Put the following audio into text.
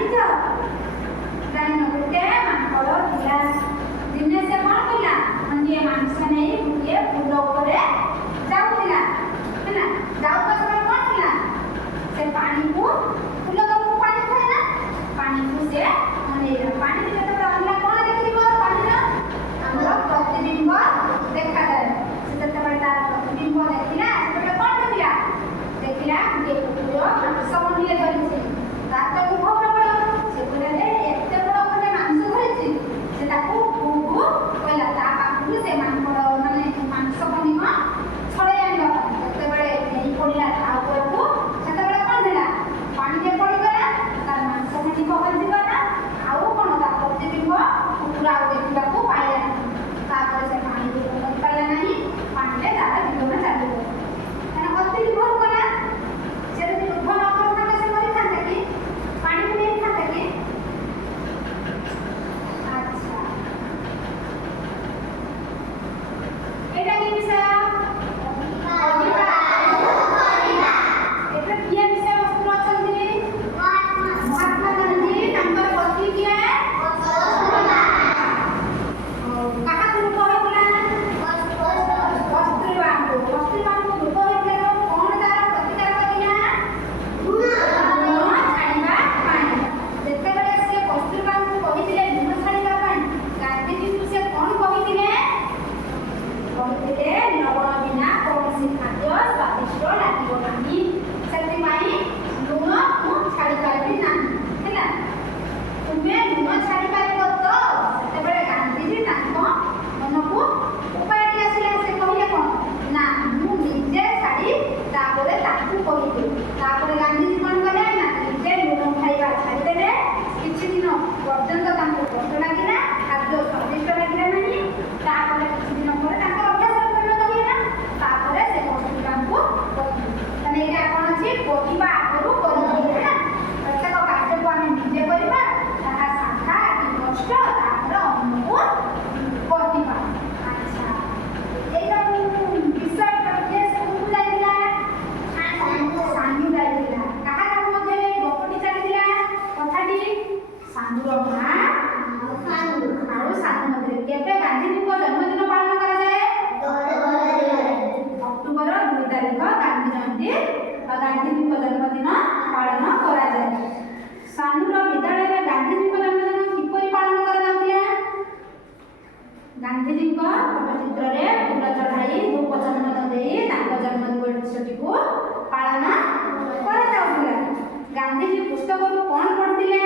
ଜାଣିଛ ଜାଣିନ ଗୋଟେ ମାଙ୍କଡ଼ ଥିଲା। ଦିନେ ସେ କ'ଣ କଲା ଖଣ୍ଡିଏ ମାଂସ ନେଇ ଗୋଟିଏ ଫୁଲ ଉପରେ ଯାଉଥିଲା ହେଲା। ଯାଉଥିବା ସମୟରେ କ'ଣ ଥିଲା ସେ ପାଣିକୁ ଫୁଲ ତଳକୁ ପାଣି ଥାଏ ନା ପାଣିକୁ ସେ ଅନେଇଲା। ପାଣି ଯେତେବେଳେ ଅନେଇଲା କ'ଣ ଦେଖିବ ପାଣିର ଆମର ପ୍ରତିବିମ୍ବ ଦେଖାଯାଏ। ସେ ଯେତେବେଳେ ତାର ପ୍ରତିବିମ୍ବ ଦେଖିଲା ସେତେବେଳେ କ'ଣ ଦେଖିଲା ଦେଖିଲା ଗୋଟିଏ କୁକୁର ମାଂସ ଖଣ୍ଡିଏ ଧରିଛି। ତାର ତ ମୁଖ ପ୍ରବଳ ସେ କହିଲା ଯେ ଏତେ ବଡ଼ ଖଣ୍ଡେ ମାଂସ ଧରିଛି। ସେ ତାକୁ ଭୁ କହିଲା ତା ପାଖକୁ ସେ ମାଙ୍କଡ଼ ମାନେ ମାଂସ ଖଣ୍ଡିକ ଛଡ଼େଇ ଆଣିବା ପାଇଁ ଯେତେବେଳେ ନେଇ ପଡ଼ିଲା ତା ଉପରକୁ ସେତେବେଳେ କ'ଣ ହେଲା ପାଣିରେ ପଡ଼ିଗଲା। ତାର ମାଂସ ଖଣ୍ଡିକ ହଜିଗଲା। ଆଉ କ'ଣ ତା ପ୍ରତିବିମ୍ବ କୁକୁର ଆଉ ଦେଖିବାକୁ ପାଇଲା ନାହିଁ। ତାପରେ ସେ ପାଣିକୁ କରିପାରିଲା ନାହିଁ। ପାଣିରେ ତାର ଜୀବନ ଚାଲିଗଲା। କାରଣ ଅତି ଲୋଭ କଲା। ସେ ଯଦି ଲୋଭ ନ କରିଥାନ୍ତା ସେ ମରିଥାନ୍ତା କି ପାଣିକୁ ନେଇଥାନ୍ତା କି? ଆଚ୍ଛା ଏଇଟା କି ବିଷୟ? ଏଥିରେ କିଏ ବିଷୟବସ୍ତୁ ଅଛନ୍ତି? ମହାତ୍ମା ଗାନ୍ଧୀ ତାଙ୍କର ପତ୍ନୀ କିଏ? କାହାକୁ ଲୋକ ହେଇଥିଲା? କସ୍ତୁରବାଙ୍କୁ। କସ୍ତୁରବାଙ୍କୁ ଲୋକ ହେଇଥିଲା କ'ଣ ତାର ପ୍ରତିକାର କରିଥିଲା? ଲୁଣ ଛାଡ଼ିବା ପାଇଁ। ଯେତେବେଳେ ସେ କସ୍ତୁରବାଙ୍କୁ କହିଥିଲେ ଲୁଣ ଛାଡ଼ିବା ପାଇଁ ଗାନ୍ଧୀଜୀଙ୍କୁ ସେ କ'ଣ କହିଥିଲେ? କହିଥିଲେ ଲବଣ ବିନା କୌଣସି ଖାଦ୍ୟ ସ୍ୱାଦିଷ୍ଟ ଲାଗିବ ନାହିଁ। ସେଥିପାଇଁ ଲୁଣକୁ ଛାଡ଼ିପାରିବି ନାହିଁ ହେଲା। ତୁମେ ଲୁଣ ଛାଡ଼ିପାରିବ ତ? ସେତେବେଳେ ଗାନ୍ଧୀଜୀ ତାଙ୍କ ମନକୁ ଉପାୟଟି ଆସିଲା। ସେ କହିଲେ କ'ଣ ନା ମୁଁ ନିଜେ ଛାଡ଼ି ତାପରେ ତାକୁ କହିଲି। ତାପରେ ଗାନ୍ଧୀଜୀ କ'ଣ କଲେ ନା ନିଜେ ଲୁଣ ଖାଇବା ଛାଡ଼ିଦେଲେ। କିଛି ଦିନ ପର୍ଯ୍ୟନ୍ତ ତାଙ୍କୁ କଷ୍ଟ ଲାଗିଲା। ଖାଦ୍ୟ ସ୍ୱାଦିଷ୍ଟ ଲାଗିଲା ନାହିଁ। ତାପରେ କିଛି ଦିନ ପରେ ତାଙ୍କର ଅଭ୍ୟାସ ପରିଣତ ହୋଇଗଲା। ତାପରେ ସେ କସ୍ତୁରବାଙ୍କୁ କହିଲେ। ତାହେଲେ ଏଇଟା କ'ଣ ଅଛି କହିବା ଆଗରୁ କରିବା ହେଲା। ପ୍ରତ୍ୟେକ କାର୍ଯ୍ୟକୁ ଆମେ ନିଜେ କରିବା ତାହା ସାଧା କି କଷ୍ଟ ତାପରେ ଅନ୍ୟକୁ କହିବା। ଆଚ୍ଛା ଏଇଟା ବିଷୟଟା କିଏ ସ୍କୁଲକୁ ଯାଇଥିଲା? ସାନୁ ଯାଇଥିଲା। କାହା କାହା ମଧ୍ୟରେ ଏଇ ଗପଟି ଚାଲିଥିଲା କଥାଟି? ସାନୁର ମା ଆଉ ସାନୁ ମଧ୍ୟରେ। କେବେ ଗାନ୍ଧୀଜୀଙ୍କ ଜନ୍ମଦିନ ପାଳନ କରାଯାଏ? ଅକ୍ଟୋବର 2 ତାରିଖ ଗାନ୍ଧୀ ଜୟନ୍ତୀ ବା ଗାନ୍ଧୀଜୀଙ୍କ ଜନ୍ମଦିନ ପାଳନ କରାଯାଏ। ସାନୁର ବିଦ୍ୟାଳୟରେ ଗାନ୍ଧୀଜୀଙ୍କ ଜନ୍ମଦିନ କିପରି ପାଳନ କରାଯାଉଥିଲା? ଗାନ୍ଧୀଜୀଙ୍କ ଫଟୋଚିତ୍ରରେ ଫୁଲ ଚଢ଼ାଇ ଧୂପ ଚନ୍ଦନ ଦେଇ ତାଙ୍କ ଜନ୍ମଦିବସଟିକୁ ପାଳନ କରାଯାଉଥିଲା। ଗାନ୍ଧୀଜୀ ପୁସ୍ତକରୁ କ'ଣ ପଢ଼ୁଥିଲେ?